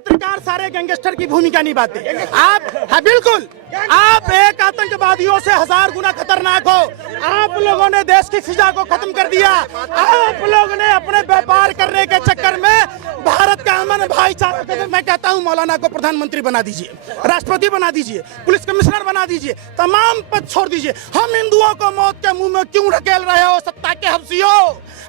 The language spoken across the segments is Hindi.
पत्रकार सारे गैंगस्टर की भूमिका निभाते हैं। आप हाँ बिल्कुल, आप एक आतंकवादियों से 1000 गुना खतरनाक हो। आप लोगों ने देश की फिजा को खत्म कर दिया। आप लोगों ने अपने व्यापार करने के चक्कर में भारत का अमन भाईचारा, मैं कहता हूं मौलाना को प्रधानमंत्री बना दीजिए, राष्ट्रपति बना दीजिए, पुलिस कमिश्नर बना दीजिए, तमाम पद छोड़ दीजिए। हम हिंदुओं को मौत के मुंह में क्यों ढकेल रहे हो सत्ता के हफ्सियों?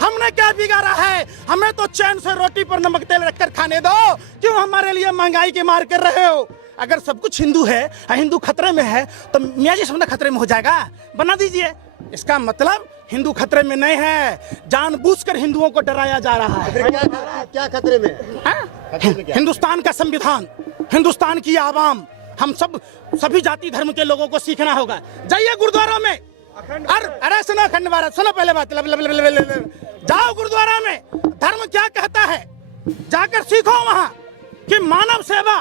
हमने क्या बिगाड़ा है? हमें तो चैन से रोटी पर नमक तेल रखकर खाने दो, क्यों हमारे लिए महंगाई की मार कर रहे हो? अगर सब कुछ हिंदू है, हिंदू खतरे में है, तो मियाँ जी समझना खतरे में हो जाएगा, बना दीजिए। इसका मतलब हिंदू खतरे में नहीं है, जानबूझकर हिंदुओं को डराया जा रहा है। क्या खतरे में? हिंदुस्तान का संविधान, हिंदुस्तान की आवाम, हम सभी जाति धर्म के लोगों को सीखना होगा। जाइए गुरुद्वारों में, अरे सुनो अखंड भारत, सुनो पहले बात, जाओ गुरुद्वारा में, धर्म क्या कहता है जाकर सीखो वहाँ कि मानव सेवा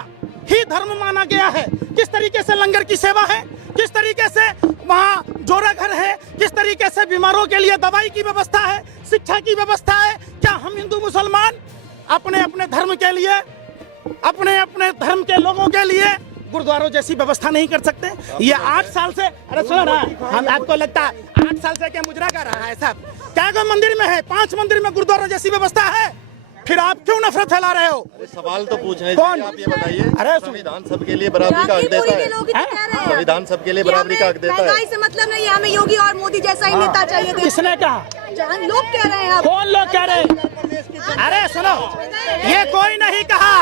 ही धर्म माना गया है। किस तरीके से लंगर की सेवा है, किस तरीके से वहाँ जोरा घर है, किस तरीके से बीमारों के लिए दवाई की व्यवस्था है, शिक्षा की व्यवस्था है। क्या हम हिंदू मुसलमान अपने अपने धर्म के लिए, अपने अपने धर्म के लोगों के लिए गुरुद्वारों जैसी व्यवस्था नहीं कर सकते? ये 8 साल से, अरे सुनो ना, हम आपको लगता है 8 साल से क्या मुजरा कर रहा है साहब? क्या को मंदिर में है, 5 मंदिर में गुरुद्वारों जैसी व्यवस्था है, फिर आप क्यों नफरत फैला रहे हो? सवाल तो पूछ रहे कौन? हैं, आप ये बताइए। अरे संविधान सबके लिए बराबरी का हक देता है। संविधान सबके लिए बराबरी का हक देता है। महंगाई से मतलब नहीं है, हमें योगी और मोदी जैसा ही नेता चाहिए। किसने कहा? लोग कह रहे हैं। कौन लोग कह रहे हैं? अरे सुनो, ये कोई नहीं कहा,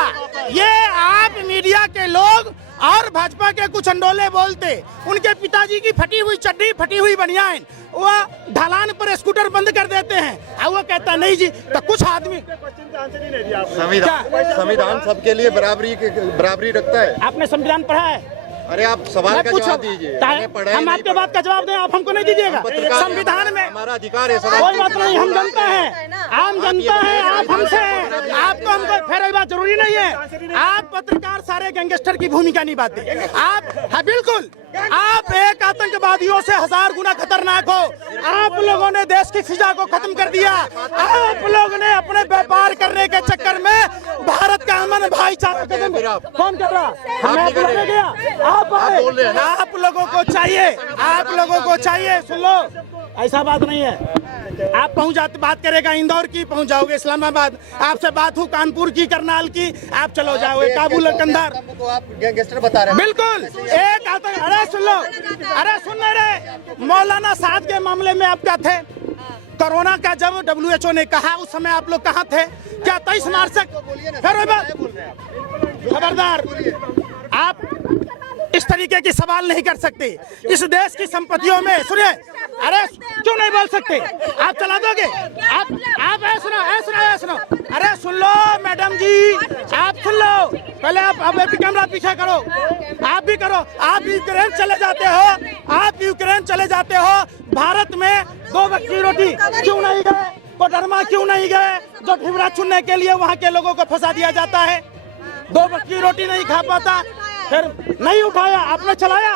ये आप मीडिया के लोग और भाजपा के कुछ अंडोले बोलते। उनके पिताजी की फटी हुई चड्डी, फटी हुई बनियान, वो ढलान पर स्कूटर बंद कर देते हैं और वो कहता नहीं जी। तो कुछ आदमी, संविधान सबके लिए बराबरी रखता है। आपने संविधान पढ़ा है? अरे आप सवाल का जवाब दीजिए। हम आपके बात का जवाब दें, आप हमको नहीं दीजिएगा। संविधान में हमारा अधिकार है। कोई बात नहीं, हम जनता है, आम जनता है, आप हमसे हैं, आपको हमको फिर ये बात जरूरी नहीं है। आप पत्रकार सारे गैंगस्टर की भूमिका निभाते हैं। आप हाँ बिल्कुल, आप एक आतंकवादियों से 1000 गुना खतरनाक हो। आप लोगों ने देश की फिजा को खत्म कर दिया। आप लोगों ने अपने व्यापार करने के चक्कर में भारत का अमन भाईचारा कौन कर रहा? हमें गया। आप लोगों को चाहिए, आप लोगों को चाहिए, सुन लो, ऐसा बात नहीं है। आप पहुंच जाते, बात करेगा इंदौर की, पहुंच जाओगे इस्लामाबाद, आपसे बात हो कानपुर की, करनाल की, आप चलो जाओगे काबुल, कंधार। आप गैंगस्टर बता रहे हैं। बिल्कुल एक आतंक। अरे सुन लो, अरे सुन रहे, मौलाना साद के मामले में आप क्या थे? कोरोना का जब WHO ने कहा उस समय आप लोग कहाँ थे? क्या 23 मार्च तक? खबरदार, आप इस तरीके की सवाल नहीं कर सकते। इस देश की संपत्तियों में सुनिए, अरे क्यों नहीं बोल सकते? आप चला दोगे? आप सुनो, अरे सुन लो मैडम जी, आप सुन लो पहले। आप अभी कैमरा पीछे करो, आप भी करो। आप यूक्रेन चले जाते हो, आप यूक्रेन चले जाते हो, भारत में 2 वक्त की रोटी क्यों नहीं गए? कोडरमा क्यों नहीं गए? जो ढिबरा चुनने के लिए वहाँ के लोगों को फंसा दिया जाता है, 2 वक्त की रोटी नहीं खा पाता, फिर नहीं उठाया, आपने चलाया।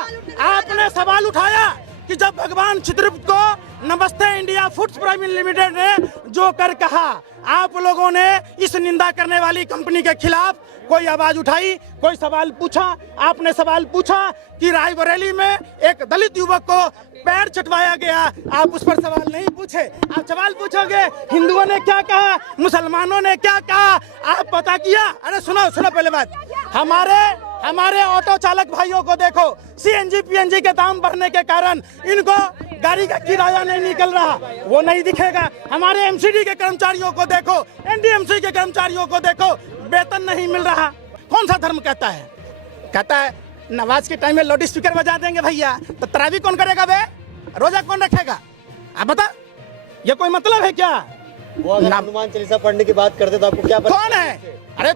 आपने सवाल उठाया कि जब भगवान चित्रगुप्त को नमस्ते इंडिया फूड्स प्राइवेट लिमिटेड ने जो कर कहा, आप लोगों ने इस निंदा करने वाली कंपनी के खिलाफ कोई आवाज उठाई, कोई सवाल पूछा? आपने सवाल पूछा कि रायबरेली में एक दलित युवक को पैर चटवाया गया, आप उस पर सवाल नहीं पूछे। आप सवाल पूछोगे हिंदुओं ने क्या कहा, मुसलमानों ने क्या कहा, आप पता किया? अरे सुनो पहले बात, हमारे ऑटो चालक भाइयों को देखो, CNG PNG के दाम बढ़ने के कारण इनको गाड़ी का किराया नहीं निकल रहा, वो नहीं दिखेगा। हमारे MCD के कर्मचारियों को देखो, NDMC के कर्मचारियों को देखो, वेतन नहीं मिल रहा। कौन सा धर्म कहता है? कहता है नमाज के टाइम में लाउड स्पीकर बजा देंगे भैया, तो तरावी कौन करेगा बे? रोजा कौन रखेगा? आप बता, ये कोई मतलब है क्या? हनुमान चालीसा पढ़ने की बात करते तो आपको क्या पता? कौन है? अरे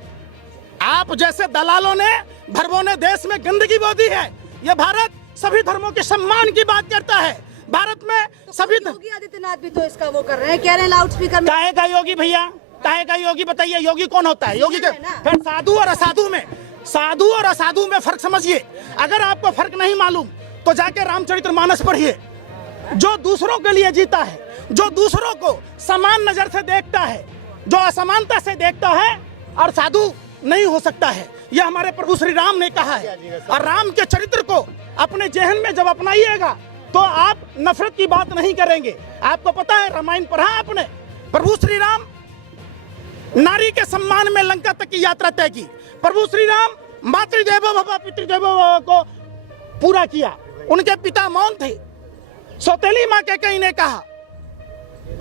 आप जैसे दलालों ने, भरबों ने देश में गंदगी बो दी है। ये भारत सभी धर्मों के सम्मान की बात करता है। भारत में सभी योगी आदित्यनाथ भी तो इसका वो कर रहे हैं, कह रहे हैं लाउड स्पीकर में। काहे का योगी भैया? काहे का योगी? बताइए, योगी कौन होता है? योगी के फिर साधु और असाधु में फर्क समझिए। अगर आपको फर्क नहीं मालूम तो जाके रामचरितमानस पढ़िए। जो दूसरों के लिए जीता है, जो दूसरों को समान नजर से देखता है, जो असमानता से देखता है, और साधु नहीं हो सकता है। यह हमारे प्रभु श्री राम ने कहा है। और राम के चरित्र को अपने जेहन में जब अपनाइएगा तो आप नफरत की बात नहीं करेंगे। आपको पता है, रामायण पढ़ा आपने, प्रभु श्री राम नारी के सम्मान में लंका तक की यात्रा तय की। प्रभु श्री राम मातृदेवो भव पितृदेवो भव को पूरा किया। उनके पिता मौन थे। सौतेली मां के कहीं ने कहा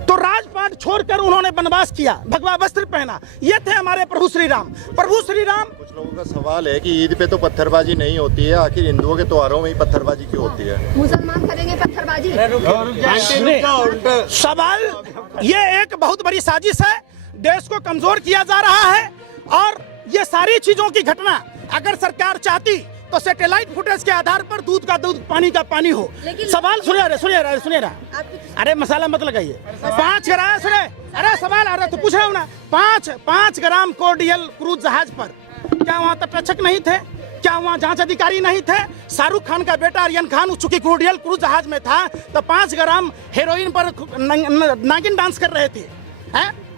तो राजपाट छोड़कर उन्होंने वनवास किया, भगवा वस्त्र पहना। ये थे हमारे प्रभु श्री राम। प्रभु श्री राम। कुछ लोगों का सवाल है कि ईद पे तो पत्थरबाजी नहीं होती है, आखिर हिंदुओं के त्योहारों में ही पत्थरबाजी क्यों होती है? मुसलमान करेंगे पत्थरबाजी? सवाल, ये एक बहुत बड़ी साजिश है। देश को कमजोर किया जा रहा है। और ये सारी चीजों की घटना अगर सरकार चाहती तो सैटेलाइट फुटेज के आधार पर दूध का दूध, पानी का पानी हो। सवाल सुनिए ना, अरे मसाला मत लगाइए। 5 ग्राम सुने, अरे सवाल आ रहा तो पूछ रहा हूँ ना। 5 ग्राम कोर्डियल क्रूज जहाज पर क्या वहाँ तटरक्षक नहीं थे? क्या वहाँ जांच अधिकारी नहीं थे? शाहरुख खान का बेटा आर्यन खान चूंकि कोर्डियल क्रूज जहाज में था तो 5 ग्राम हेरोइन पर नागिन डांस कर रहे थे।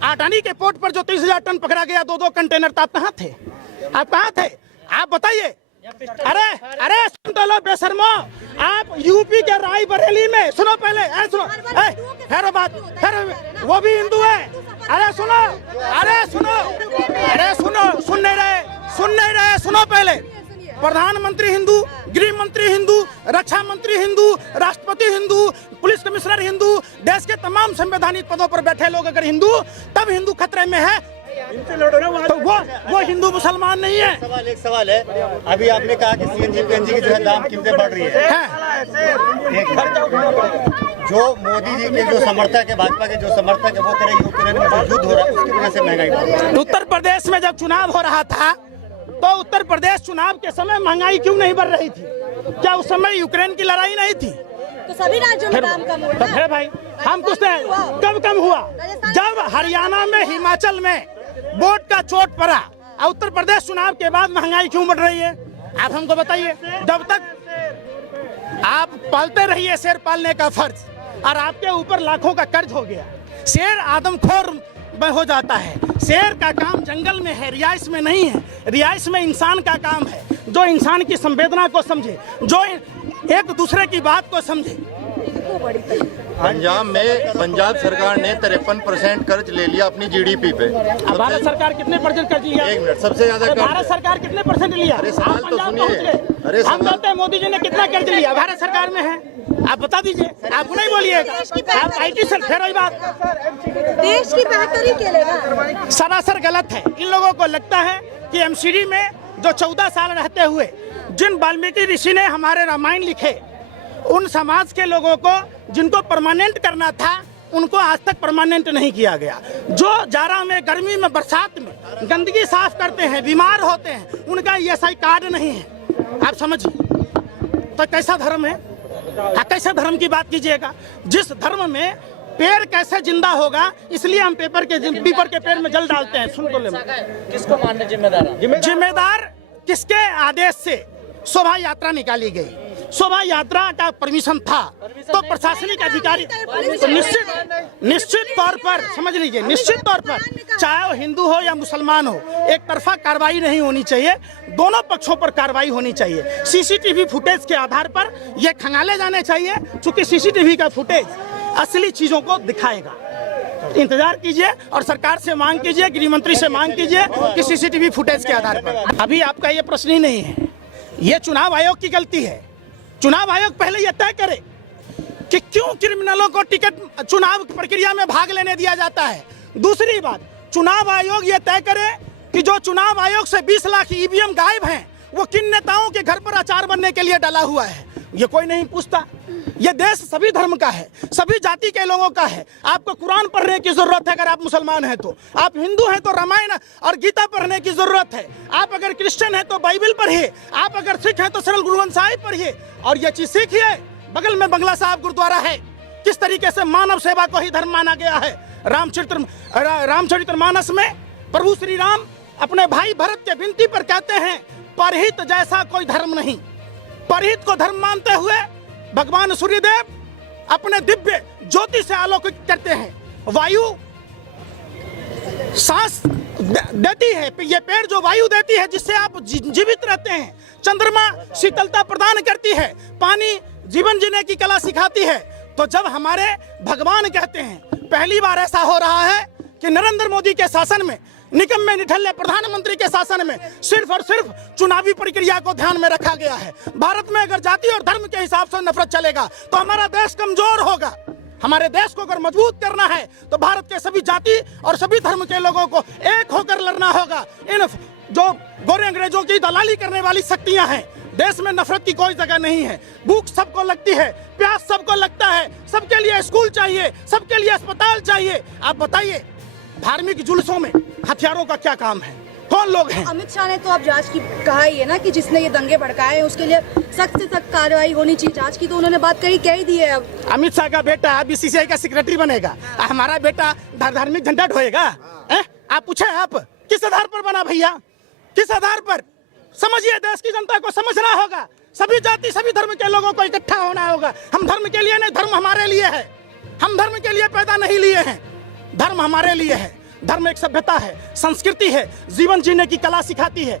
अडानी के पोर्ट पर जो 30,000 टन पकड़ा गया, 2 कंटेनर, तो आप कहाँ थे? आप कहाँ थे? आप बताइए। अरे सुन तो लो बेशर्मो, आप यूपी के रायबरेली में, सुनो पहले, सुनो, फिर बात, फिर वो भी हिंदू है। अरे सुनो, सुन नहीं रहे, सुनो पहले। प्रधानमंत्री हिंदू, गृह मंत्री हिंदू, रक्षा मंत्री हिंदू, राष्ट्रपति हिंदू, पुलिस कमिश्नर हिंदू, देश के तमाम संवैधानिक पदों पर बैठे लोग अगर हिंदू, तब हिंदू खतरे में है। तो वो हिंदू मुसलमान नहीं है। एक सवाल है, अभी आपने कहा कि सीएनजी पीएनजी की जो है दाम कीमतें बढ़ रही है। जो मोदी जी के जो समर्थक है, भाजपा के जो समर्थक है, वो कह रहे हैं यूक्रेन में जो युद्ध हो रहा है उसकी वजह से महंगाई बढ़ रही है। उत्तर प्रदेश में जब चुनाव हो रहा था तो उत्तर प्रदेश चुनाव के समय महंगाई क्यों नहीं बढ़ रही थी? क्या उस समय यूक्रेन की लड़ाई नहीं थी? तो सभी राज्यों में दाम कम हुआ है भाई। हम पूछते हैं कब कम हुआ? जब हरियाणा में, हिमाचल में वोट का चोट पड़ा। उत्तर प्रदेश चुनाव के बाद महंगाई क्यों बढ़ रही है? आप हमको बताइए। जब तक आप पालते रहिए शेर पालने का फर्ज, और आपके ऊपर लाखों का कर्ज हो गया। शेर आदमखोर हो जाता है। शेर का काम जंगल में है, रिहाइश में नहीं है। रिहाइश में इंसान का काम है, जो इंसान की संवेदना को समझे, जो एक दूसरे की बात को समझे। पंजाब में पंजाब सरकार ने 53% कर्ज ले लिया अपनी जीडीपी पे। भारत सरकार कितने % कर्ज लिया? 1 मिनट, सबसे ज्यादा भारत सरकार कितने % लिया? अरे सवाल तो सुनिए। अरे हम कहते हैं मोदी जी ने कितना कर्ज लिया? भारत सरकार में है, आप बता दीजिए। आप नहीं बोलिएगा, आप IT से फिर वही बात। देश की बेहतरी के लिए सरासर गलत है। इन लोगों को लगता है कि MCD में जो 14 साल रहते हुए जिन वाल्मीकि ऋषि ने हमारे रामायण लिखे, उन समाज के लोगों को जिनको परमानेंट करना था, उनको आज तक परमानेंट नहीं किया गया। जो जाड़ा में, गर्मी में, बरसात में गंदगी साफ करते हैं, बीमार होते हैं, उनका ESI कार्ड नहीं है। आप समझिए तो कैसा धर्म है? कैसे धर्म की बात कीजिएगा? जिस धर्म में पेड़ कैसे जिंदा होगा, इसलिए हम पीपल के पेड़ में जल डालते हैं। सुन तो ले, किसको मानने जिम्मेदार? जिम्मेदार किसके आदेश से शोभा यात्रा निकाली गई? शोभा यात्रा का परमिशन था तो प्रशासनिक अधिकारी तो निश्चित तौर पर, समझ लीजिए, निश्चित तौर पर चाहे वो हिंदू हो या मुसलमान हो, एक तरफा कार्रवाई नहीं होनी चाहिए। दोनों पक्षों पर कार्रवाई होनी चाहिए। CCTV फुटेज के आधार पर ये खंगाले जाने चाहिए, क्योंकि CCTV का फुटेज असली चीजों को दिखाएगा। इंतजार कीजिए और सरकार से मांग कीजिए, गृह मंत्री से मांग कीजिए कि CCTV फुटेज के आधार पर। अभी आपका ये प्रश्न ही नहीं है, ये चुनाव आयोग की गलती है। चुनाव आयोग पहले यह तय करे कि क्यों क्रिमिनलों को टिकट चुनाव प्रक्रिया में भाग लेने दिया जाता है। दूसरी बात, चुनाव आयोग यह तय करे कि जो चुनाव आयोग से 20 लाख EVM गायब हैं, वो किन नेताओं के घर पर अचार बनने के लिए डाला हुआ है। ये कोई नहीं पूछता। ये देश सभी धर्म का है, सभी जाति के लोगों का है। आपको कुरान पढ़ने की जरूरत है अगर आप मुसलमान हैं तो, आप हिंदू हैं तो रामायण और गीता पढ़ने की जरूरत है, आप अगर क्रिश्चियन हैं तो बाइबल पढ़िए, आप अगर सिख हैं तो सरल गुरु ग्रंथ साहिब पढ़िए। और ये चीज सीखिए, बगल में बंगला साहब गुरुद्वारा है, किस तरीके से मानव सेवा को ही धर्म माना गया है। रामचरितमानस में प्रभु श्री राम अपने भाई भरत के विनती पर कहते हैं, परहित जैसा कोई धर्म नहीं। परहित को धर्म मानते हुए भगवान सूर्यदेव अपने दिव्य ज्योति से आलोकित करते हैं। वायु सांस देती है। ये पेड़ जो वायु देती है जिससे आप जीवित रहते हैं, चंद्रमा शीतलता प्रदान करती है, पानी जीवन जीने की कला सिखाती है। तो जब हमारे भगवान कहते हैं, पहली बार ऐसा हो रहा है कि नरेंद्र मोदी के शासन में, निकम्मे निठल्ले प्रधानमंत्री के शासन में सिर्फ और सिर्फ चुनावी प्रक्रिया को ध्यान में रखा गया है। भारत में अगर जाति और धर्म के हिसाब से नफरत चलेगा तो हमारा देश कमजोर होगा। हमारे देश को अगर मजबूत करना है तो भारत के सभी जाति और सभी धर्म के लोगों को एक होकर लड़ना होगा। इन जो गोरे अंग्रेजों की दलाली करने वाली शक्तियां हैं, देश में नफरत की कोई जगह नहीं है। भूख सबको लगती है, प्यास सबको लगता है, सबके लिए स्कूल चाहिए, सबके लिए अस्पताल चाहिए। आप बताइए, धार्मिक जुलूसों में हथियारों का क्या काम है? कौन लोग हैं? अमित शाह ने तो अब जांच की कहा ही है ना कि जिसने ये दंगे भड़काए हैं उसके लिए सख्त से सख्त कार्रवाई होनी चाहिए। जांच की तो उन्होंने बात कह ही दी है। अब अमित शाह का बेटा बीसीसीआई का सेक्रेटरी बनेगा, हमारा बेटा धार्मिक झंडा ढोएगा? आप पूछे, आप किस आधार पर बना भैया? किस आधार पर? समझिए, देश की जनता को समझना होगा। सभी जाति सभी धर्म के लोगों को इकट्ठा होना होगा। हम धर्म के लिए नहीं, धर्म हमारे लिए है। हम धर्म के लिए पैदा नहीं लिए हैं, धर्म हमारे लिए है। धर्म एक सभ्यता है, संस्कृति है, जीवन जीने की कला सिखाती है।